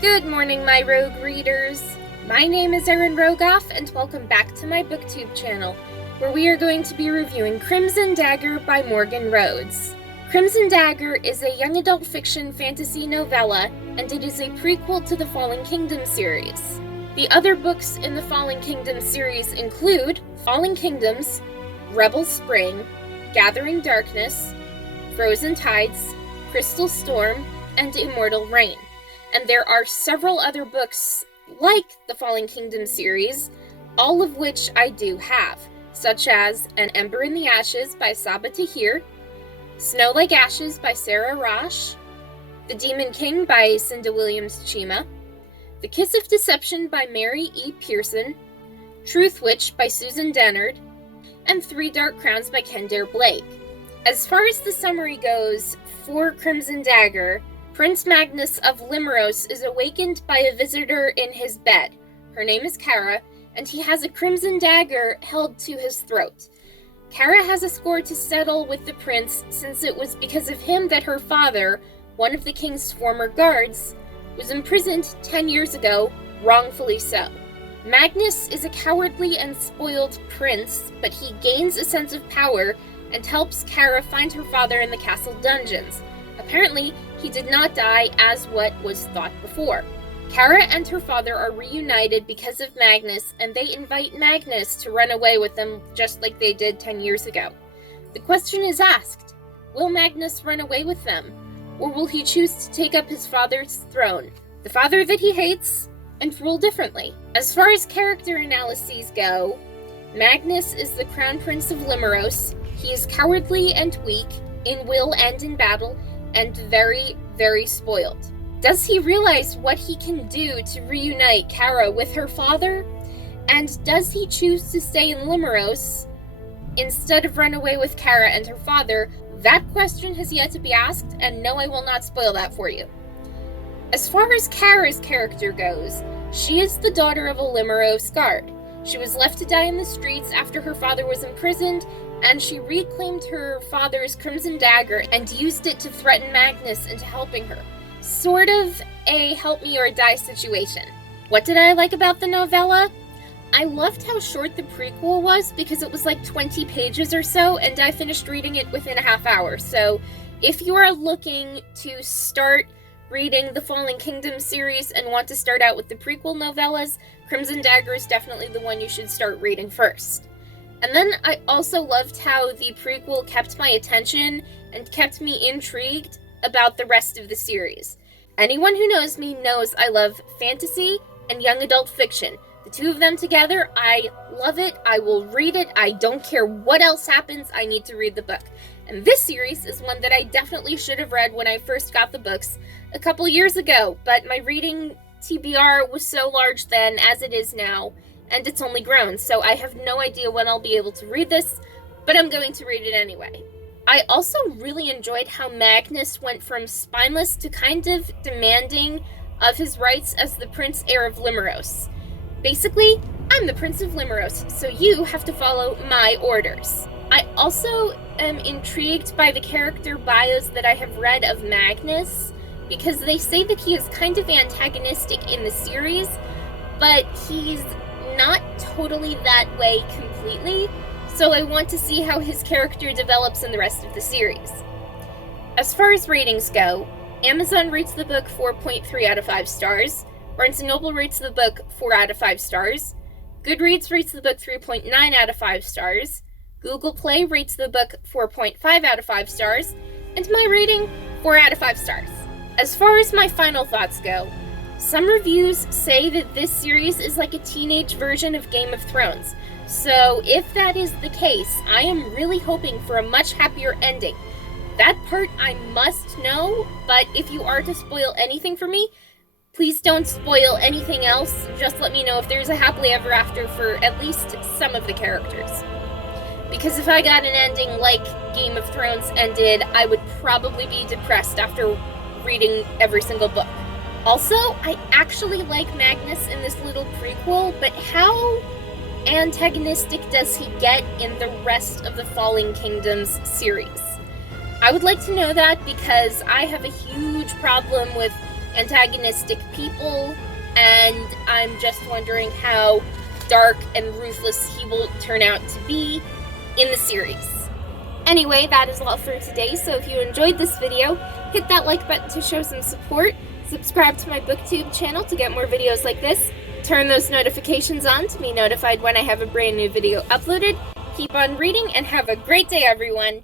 Good morning, my rogue readers. My name is Erin Rogoff, and welcome back to my BookTube channel, where we are going to be reviewing Crimson Dagger by Morgan Rhodes. Crimson Dagger is a young adult fiction fantasy novella, and it is a prequel to the Fallen Kingdom series. The other books in the Fallen Kingdom series include Fallen Kingdoms, Rebel Spring, Gathering Darkness, Frozen Tides, Crystal Storm, and Immortal Reign. And there are several other books like the Fallen Kingdom series, all of which I do have, such as An Ember in the Ashes by Sabaa Tahir, Snow Like Ashes by Sarah Rosh, The Demon King by Cinda Williams-Chima, The Kiss of Deception by Mary E. Pearson, Truth Witch by Susan Dennard, and Three Dark Crowns by Kendare Blake. As far as the summary goes, for Crimson Dagger, Prince Magnus of Limeros is awakened by a visitor in his bed. Her name is Kara, and he has a crimson dagger held to his throat. Kara has a score to settle with the prince, since it was because of him that her father, one of the king's former guards, was imprisoned 10 years ago, wrongfully so. Magnus is a cowardly and spoiled prince, but he gains a sense of power and helps Kara find her father in the castle dungeons. Apparently, he did not die as what was thought before. Kara and her father are reunited because of Magnus, and they invite Magnus to run away with them just like they did 10 years ago. The question is asked, will Magnus run away with them? Or will he choose to take up his father's throne, the father that he hates, and rule differently? As far as character analyses go, Magnus is the Crown Prince of Limeros. He is cowardly and weak, in will and in battle, and very, very spoiled. Does he realize what he can do to reunite Kara with her father? And does he choose to stay in Limeros instead of run away with Kara and her father? That question has yet to be asked, and no, I will not spoil that for you. As far as Kara's character goes, she is the daughter of a Limeros guard. She was left to die in the streets after her father was imprisoned, and she reclaimed her father's crimson dagger and used it to threaten Magnus into helping her. Sort of a help me or die situation. What did I like about the novella? I loved how short the prequel was because it was like 20 pages or so, and I finished reading it within a half hour. So if you are looking to start reading the Fallen Kingdom series and want to start out with the prequel novellas, Crimson Dagger is definitely the one you should start reading first. And then I also loved how the prequel kept my attention and kept me intrigued about the rest of the series. Anyone who knows me knows I love fantasy and young adult fiction. The two of them together, I love it, I will read it, I don't care what else happens, I need to read the book. And this series is one that I definitely should have read when I first got the books a couple years ago, but my reading TBR was so large then as it is now, and it's only grown, so I have no idea when I'll be able to read this, but I'm going to read it anyway. I also really enjoyed how Magnus went from spineless to kind of demanding of his rights as the Prince Heir of Limeros. Basically, I'm the Prince of Limeros, so you have to follow my orders. I also am intrigued by the character bios that I have read of Magnus, because they say that he is kind of antagonistic in the series, but he's not totally that way completely, so I want to see how his character develops in the rest of the series. As far as ratings go, Amazon rates the book 4.3 out of 5 stars, Barnes & Noble rates the book 4 out of 5 stars, Goodreads rates the book 3.9 out of 5 stars, Google Play rates the book 4.5 out of 5 stars, and my rating, 4 out of 5 stars. As far as my final thoughts go, some reviews say that this series is like a teenage version of Game of Thrones. So if that is the case, I am really hoping for a much happier ending. That part I must know, but if you are to spoil anything for me, please don't spoil anything else. Just let me know if there's a happily ever after for at least some of the characters. Because if I got an ending like Game of Thrones ended, I would probably be depressed after reading every single book. Also, I actually like Magnus in this little prequel, but how antagonistic does he get in the rest of the Fallen Kingdoms series? I would like to know that because I have a huge problem with antagonistic people, and I'm just wondering how dark and ruthless he will turn out to be in the series. Anyway, that is all for today, so if you enjoyed this video, hit that like button to show some support, subscribe to my BookTube channel to get more videos like this, turn those notifications on to be notified when I have a brand new video uploaded. Keep on reading and have a great day, everyone!